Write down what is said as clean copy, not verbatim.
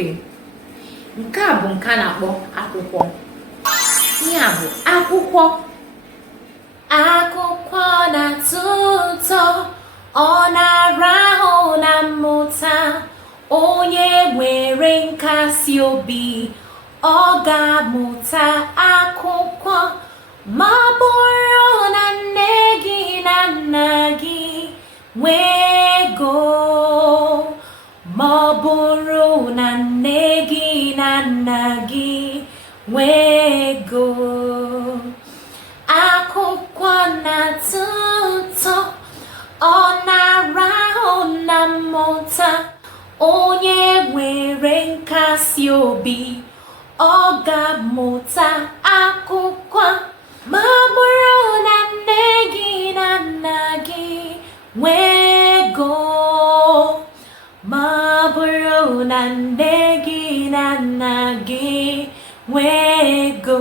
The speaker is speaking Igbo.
ibe. Nke a bụ nke a na-akpọ akwụkwọ. Ihe a bụ akwụkwọ. Akwụkwọ na-atọ ụtọ, ọ na-arahụ na mmụta. Onye nwere nkasi obi, ọ ga-amụta akwụkwọ. Ma bụrụ na nne gị na nna gị nwee ego, ma bụrụ na nne gị na nna gị nwee ego. Akwụkwọ na-atọ ụtọ, ọ na-arahụ na mmụta. Onye nwere nkasi obi, ọ ga-amụta akwụkwọ. Ma bụrụ na nne gị na nna gị nwee ego, ma bụrụ na nne gị na nna gị nwee ego.